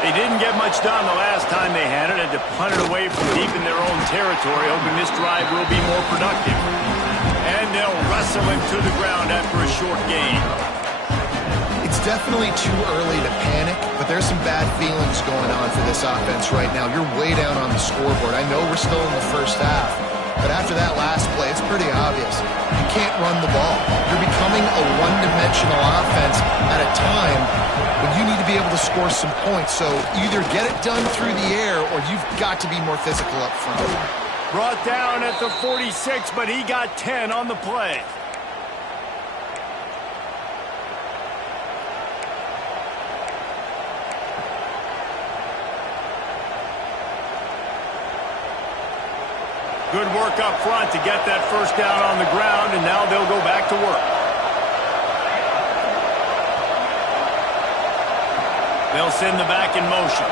They didn't get much done the last time they had it. Had to punt it away from deep in their own territory, hoping this drive will be more productive. And they'll wrestle him to the ground after a short gain. It's definitely too early to panic, but there's some bad feelings going on for this offense right now. You're way down on the scoreboard. I know we're still in the first half, but after that last play, it's pretty obvious. You can't run the ball. You're becoming a one-dimensional offense at a time when you need to be able to score some points. So either get it done through the air or you've got to be more physical up front. Brought down at the 46, but he got 10 on the play. Good work up front to get that 1st down on the ground, and now they'll go back to work. They'll send the back in motion.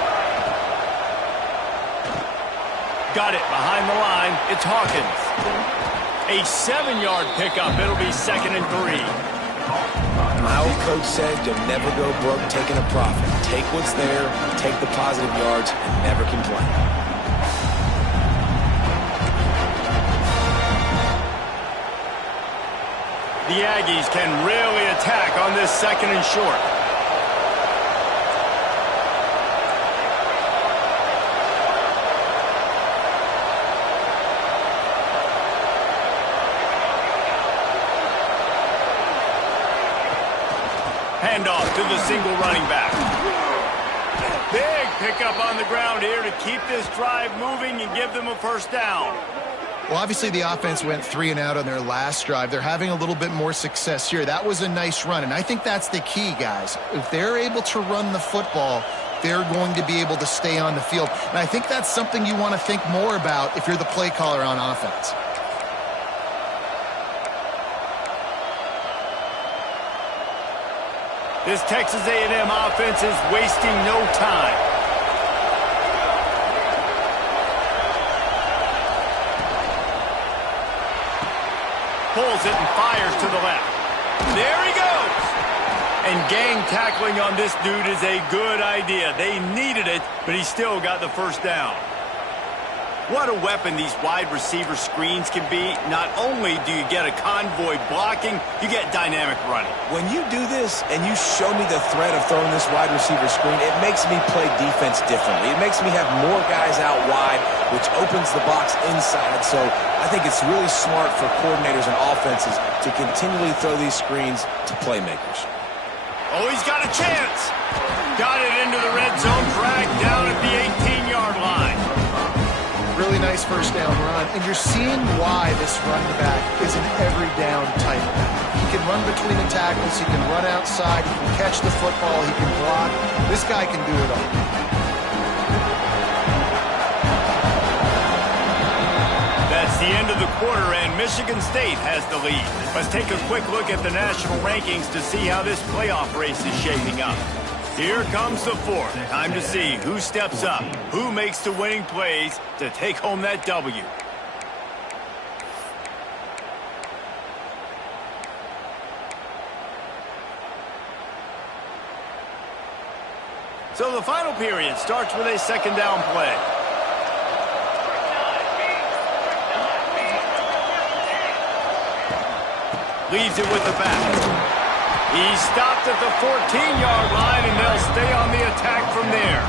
Got it behind the line. It's Hawkins. A 7-yard pickup. It'll be 2nd and 3. My old coach said you'll never go broke taking a profit. Take what's there, take the positive yards, and never complain. The Aggies can really attack on this 2nd and short. Handoff to the single running back. Big pickup on the ground here to keep this drive moving and give them a 1st down. Well, obviously the offense went 3 and out on their last drive. They're having a little bit more success here. That was a nice run, and I think that's the key, guys. If they're able to run the football, they're going to be able to stay on the field. And I think that's something you want to think more about if you're the play caller on offense. This Texas A&M offense is wasting no time. Pulls it and fires to the left. There he goes. And gang tackling on this dude is a good idea. They needed it, but he still got the 1st down. What a weapon these wide receiver screens can be. Not only do you get a convoy blocking, you get dynamic running. When you do this and you show me the threat of throwing this wide receiver screen, it makes me play defense differently. It makes me have more guys out wide, which opens the box inside. So I think it's really smart for coordinators and offenses to continually throw these screens to playmakers. Oh, he's got a chance. Got it into the red zone, dragged down at the 18-yard line. Really really nice first down run, and you're seeing why this running back is an every down type back. He can run between the tackles, he can run outside, he can catch the football, he can block. This guy can do it all. That's the end of the quarter, and Michigan State has the lead. Let's take a quick look at the national rankings to see how this playoff race is shaping up. Here comes the fourth. Time to see who steps up, who makes the winning plays to take home that W. So the final period starts with a second down play. Leaves it with the back. He's stopped at the 14-yard line, and they'll stay on the attack from there.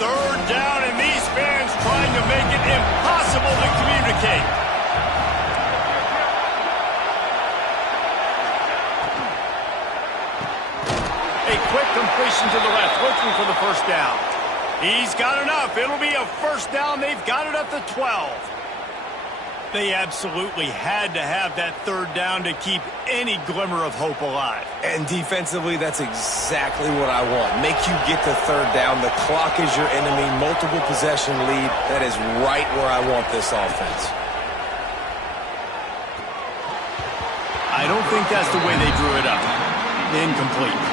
Third down, and these fans trying to make it impossible to communicate. A quick completion to the left, looking for the first down. He's got enough. It'll be a first down. They've got it at the 12. They absolutely had to have that third down to keep any glimmer of hope alive. And defensively, that's exactly what I want. Make you get the third down. The clock is your enemy. Multiple possession lead. That is right where I want this offense. I don't think that's the way they drew it up. Incomplete.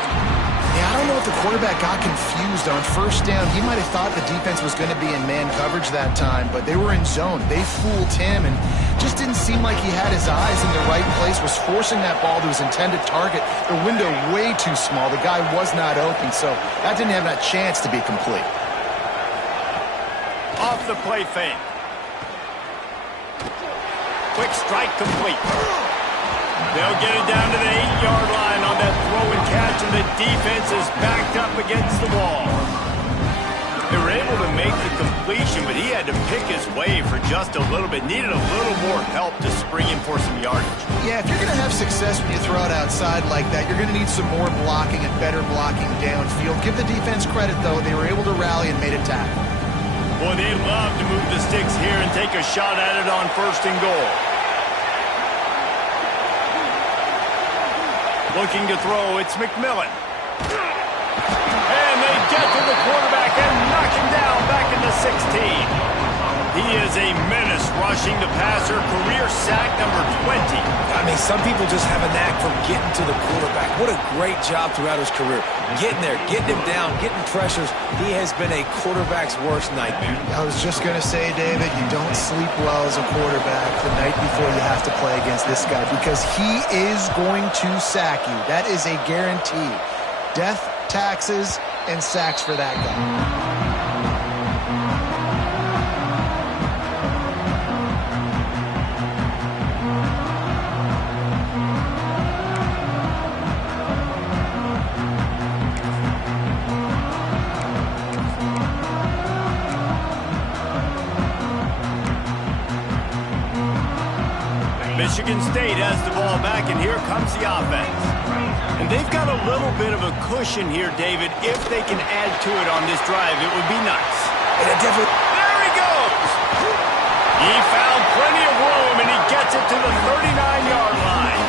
Yeah, I don't know if the quarterback got confused on first down. He might have thought the defense was going to be in man coverage that time, but they were in zone. They fooled him and just didn't seem like he had his eyes in the right place, was forcing that ball to his intended target. The window way too small. The guy was not open, so that didn't have that chance to be complete. Off the play fake. Quick strike complete. They'll get it down to the 8-yard line on that throw and catch, and the defense is backed up against the wall. They were able to make the completion, but he had to pick his way for just a little bit. Needed a little more help to spring in for some yardage. Yeah, if you're going to have success when you throw it outside like that, you're going to need some more blocking and better blocking downfield. Give the defense credit, though. They were able to rally and made a tackle. Boy, they'd love to move the sticks here and take a shot at it on first and goal. Looking to throw, it's McMillan. And they get to the quarterback and knock him down back into 16. He is a menace rushing the passer, career sack number 20. I mean, some people just have a knack for getting to the quarterback. What a great job throughout his career. Getting there, getting him down, getting pressures. He has been a quarterback's worst nightmare. I was just going to say, David, you don't sleep well as a quarterback the night before you have to play against this guy because he is going to sack you. That is a guarantee. Death, taxes, and sacks for that guy. Michigan State has the ball back, and here comes the offense. And they've got a little bit of a cushion here, David. If they can add to it on this drive, it would be nice. And it definitely... There he goes! He found plenty of room, and he gets it to the 39-yard line.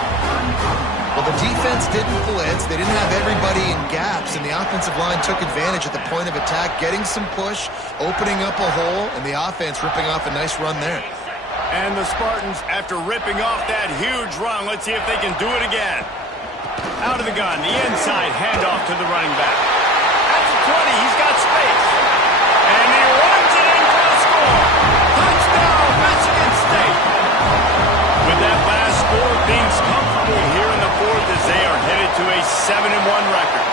Well, the defense didn't blitz. They didn't have everybody in gaps, and the offensive line took advantage at the point of attack, getting some push, opening up a hole, and the offense ripping off a nice run there. And the Spartans, after ripping off that huge run, let's see if they can do it again. Out of the gun, the inside handoff to the running back. At the 20, he's got space. And he runs it in for the score. Touchdown, Michigan State. With that last score, things comfortable here in the fourth as they are headed to a 7-1 record.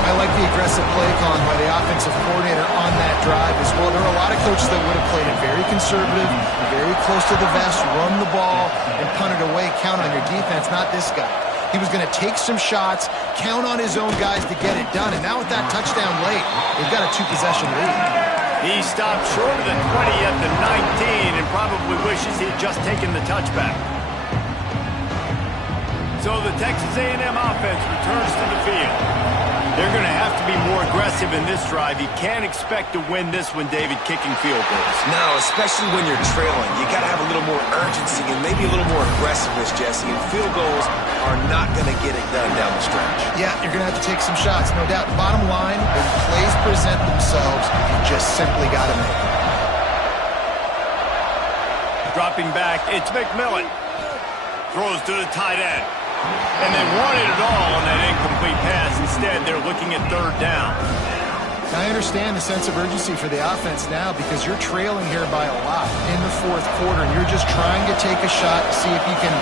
I like the aggressive play calling by the offensive coordinator on that drive as well. There are a lot of coaches that would have played it very conservative, very close to the vest, run the ball, and punt it away. Count on your defense, not this guy. He was going to take some shots, count on his own guys to get it done. And now with that touchdown late, they've got a 2-possession lead. He stopped short of the 20 at the 19 and probably wishes he had just taken the touchback. So the Texas A&M offense returns to the field. They're going to have to be more aggressive in this drive. You can't expect to win this one, David, kicking field goals. No, especially when you're trailing. You got to have a little more urgency and maybe a little more aggressiveness, Jesse. And field goals are not going to get it done down the stretch. Yeah, you're going to have to take some shots, no doubt. Bottom line, when plays present themselves, you just simply got to make them. Dropping back, it's McMillan. Throws to the tight end. And they wanted it all on that incomplete pass. Instead, they're looking at third down. I understand the sense of urgency for the offense now because you're trailing here by a lot in the fourth quarter, and you're just trying to take a shot to see if you can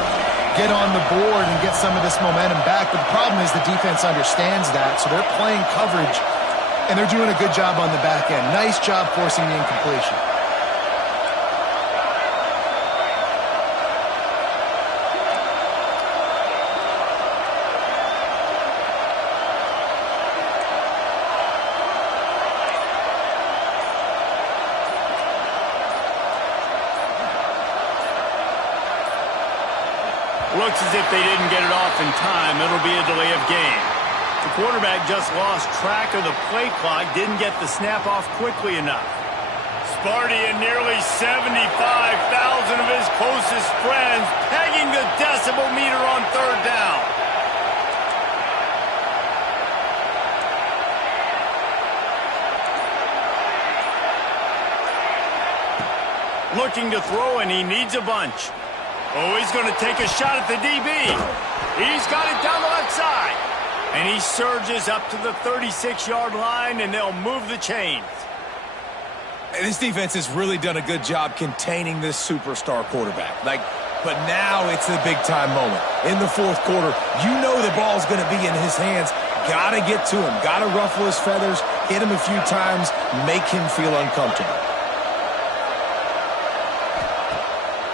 get on the board and get some of this momentum back. But the problem is the defense understands that, so they're playing coverage, and they're doing a good job on the back end. Nice job forcing the incompletion. Looks as if they didn't get it off in time. It'll be a delay of game. The quarterback just lost track of the play clock, didn't get the snap off quickly enough. Sparty and nearly 75,000 of his closest friends pegging the decibel meter on third down. Looking to throw, and he needs a bunch. Oh, he's going to take a shot at the DB. He's got it down the left side. And he surges up to the 36-yard line, and they'll move the chains. And this defense has really done a good job containing this superstar quarterback. But now it's the big-time moment. In the fourth quarter, you know the ball's going to be in his hands. Got to get to him. Got to ruffle his feathers, hit him a few times, make him feel uncomfortable.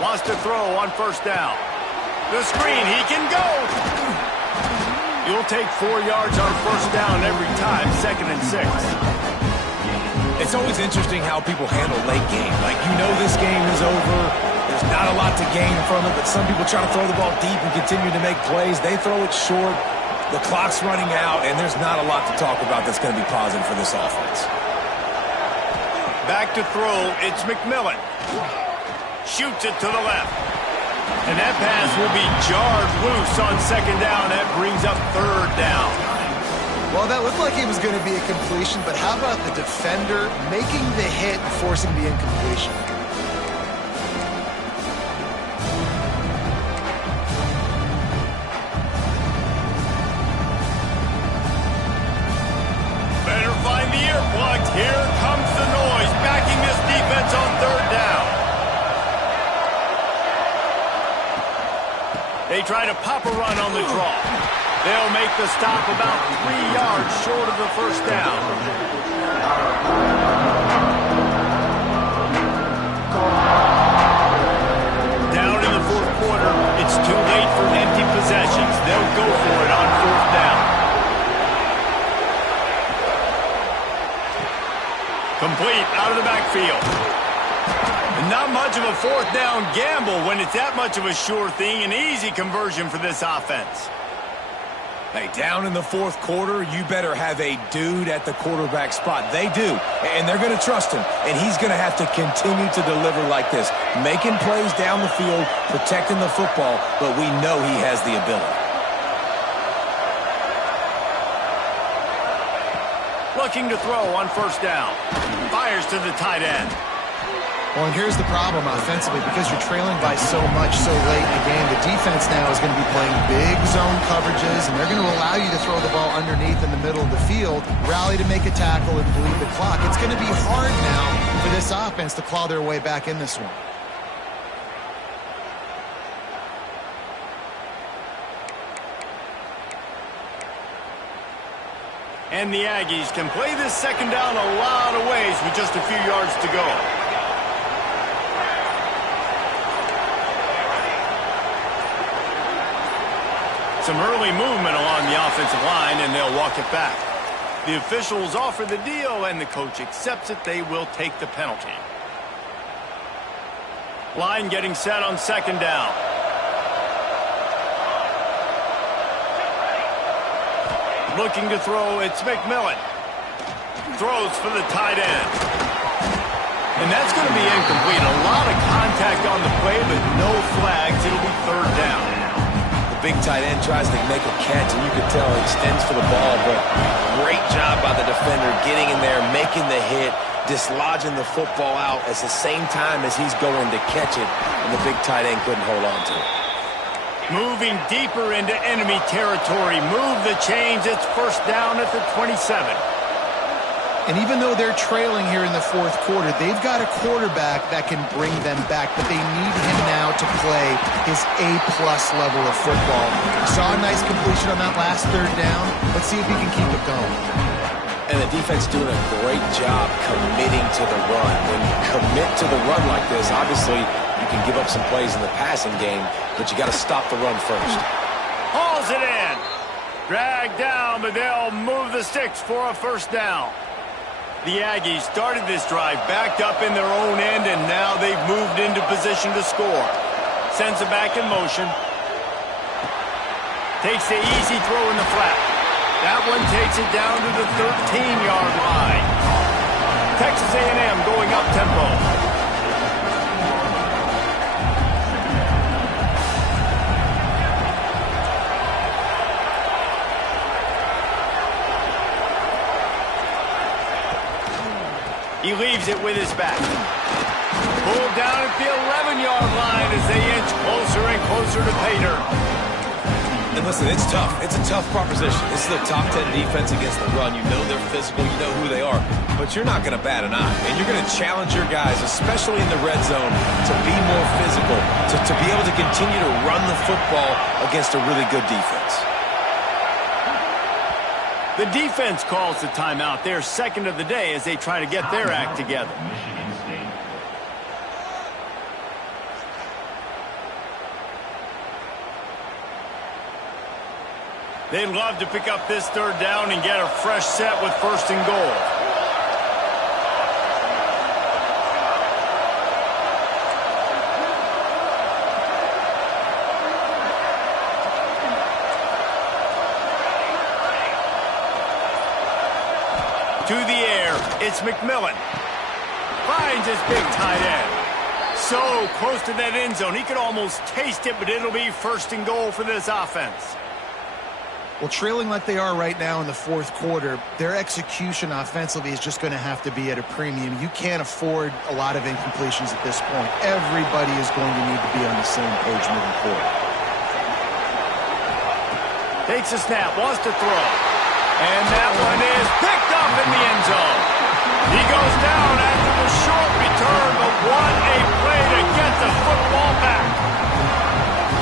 Wants to throw on first down. The screen, he can go. You'll take 4 yards on first down every time, 2nd and 6. It's always interesting how people handle late game. This game is over. There's not a lot to gain from it, but some people try to throw the ball deep and continue to make plays. They throw it short. The clock's running out, and there's not a lot to talk about that's going to be positive for this offense. Back to throw, it's McMillan. Shoots it to the left. And that pass will be jarred loose on 2nd down. That brings up 3rd down. Well, that looked like it was going to be a completion, but how about the defender making the hit and forcing the incompletion? Better find the earplugs. Here comes the noise, backing this defense on 3rd down. They try to pop a run on the draw. They'll make the stop about 3 yards short of the first down. Down in the fourth quarter, it's too late for empty possessions. They'll go for it on 4th down. Complete out of the backfield. Not much of a 4th down gamble when it's that much of a sure thing. An easy conversion for this offense. Hey, down in the fourth quarter, you better have a dude at the quarterback spot. They do, and they're going to trust him, and he's going to have to continue to deliver like this, making plays down the field, protecting the football, but we know he has the ability. Looking to throw on first down. Fires to the tight end. Well, and here's the problem offensively, because you're trailing by so much so late in the game, the defense now is going to be playing big zone coverages, and they're going to allow you to throw the ball underneath in the middle of the field, rally to make a tackle, and bleed the clock. It's going to be hard now for this offense to claw their way back in this one. And the Aggies can play this 2nd down a lot of ways with just a few yards to go. Some early movement along the offensive line, and they'll walk it back. The officials offer the deal, and the coach accepts it. They will take the penalty. Line getting set on 2nd down. Looking to throw, it's McMillan. Throws for the tight end. And that's going to be incomplete. A lot of contact on the play, but no flags. It'll be third down. The big tight end tries to make a catch, and you can tell he extends for the ball, but great job by the defender getting in there, making the hit, dislodging the football out at the same time as he's going to catch it, and the big tight end couldn't hold on to it. Moving deeper into enemy territory. Move the chains. It's first down at the 27. And even though they're trailing here in the fourth quarter, they've got a quarterback that can bring them back, but they need him now to play his A-plus level of football. We saw a nice completion on that last third down. Let's see if he can keep it going. And the defense doing a great job committing to the run. When you commit to the run like this, obviously you can give up some plays in the passing game, but you got to stop the run first. Hauls it in. Dragged down, but they'll move the sticks for a first down. The Aggies started this drive backed up in their own end, and now they've moved into position to score. Sends it back in motion. Takes the easy throw in the flat. That one takes it down to the 13-yard line. Texas A&M going up tempo. He leaves it with his back. Pulled down at the 11-yard line as they inch closer and closer to pay dirt. And listen, it's tough. It's a tough proposition. This is a top 10 defense against the run. You know they're physical. You know who they are. But you're not going to bat an eye. And you're going to challenge your guys, especially in the red zone, to be more physical, to be able to continue to run the football against a really good defense. The defense calls the timeout. They're second of the day as they try to get their act together. They'd love to pick up this third down and get a fresh set with first and goal. To the air, it's McMillan. Finds his big tight end. So close to that end zone, he could almost taste it, but it'll be first and goal for this offense. Well, trailing like they are right now in the fourth quarter, their execution offensively is just going to have to be at a premium. You can't afford a lot of incompletions at this point. Everybody is going to need to be on the same page moving forward. Takes a snap, wants to throw. And that one is picked up in the end zone. He goes down after the short return, but what a play to get the football back.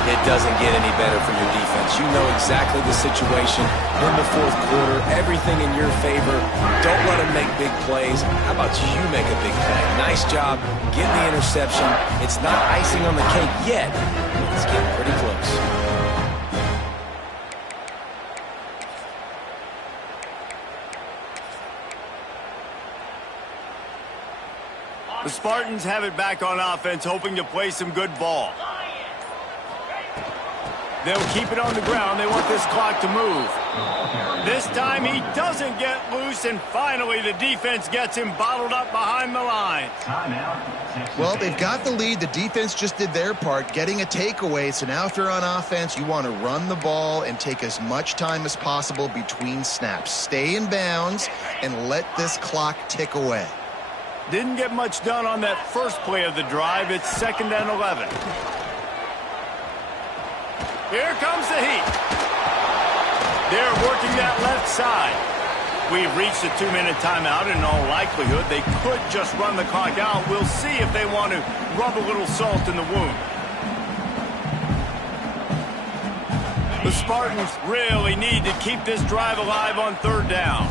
It doesn't get any better for your defense. You know exactly the situation in the fourth quarter, everything in your favor. Don't let them make big plays. How about you make a big play? Nice job getting the interception. It's not icing on the cake yet. It's getting pretty close. The Spartans have it back on offense, hoping to play some good ball. They'll keep it on the ground. They want this clock to move. This time he doesn't get loose, and finally the defense gets him bottled up behind the line. Well, they've got the lead. The defense just did their part, getting a takeaway. So now if you're on offense, you want to run the ball and take as much time as possible between snaps. Stay in bounds and let this clock tick away. Didn't get much done on that first play of the drive. It's 2nd and 11. Here comes the heat. They're working that left side. We've reached a 2-minute timeout. In all likelihood, they could just run the clock out. We'll see if they want to rub a little salt in the wound. The Spartans really need to keep this drive alive on third down.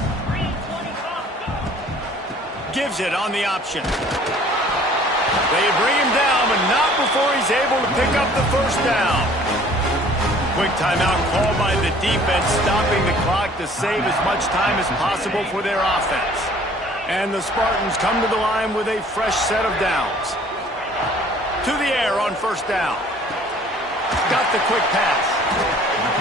Gives it on the option. They bring him down, but not before he's able to pick up the first down. Quick timeout called by the defense, stopping the clock to save as much time as possible for their offense. And the Spartans come to the line with a fresh set of downs. To the air on first down. Got the quick pass.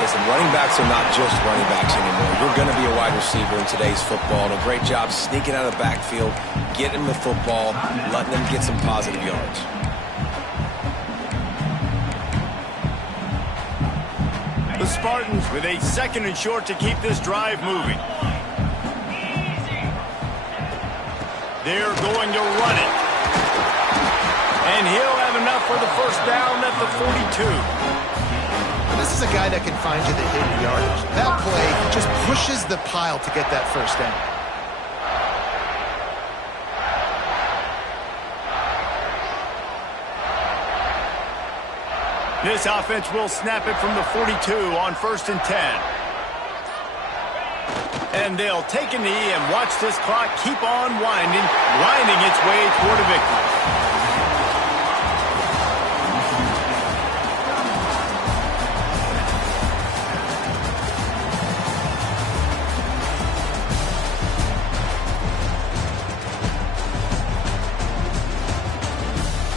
Listen, running backs are not just running backs anymore. You're going to be a wide receiver in today's football, and a great job sneaking out of the backfield, getting the football, letting them get some positive yards. The Spartans with a 2nd and short to keep this drive moving. They're going to run it. And he'll have enough for the first down at the 42. This is a guy that can find you the hidden yardage. That play just pushes the pile to get that first down. This offense will snap it from the 42 on 1st and 10. And they'll take a knee and watch this clock keep on winding its way toward a victory.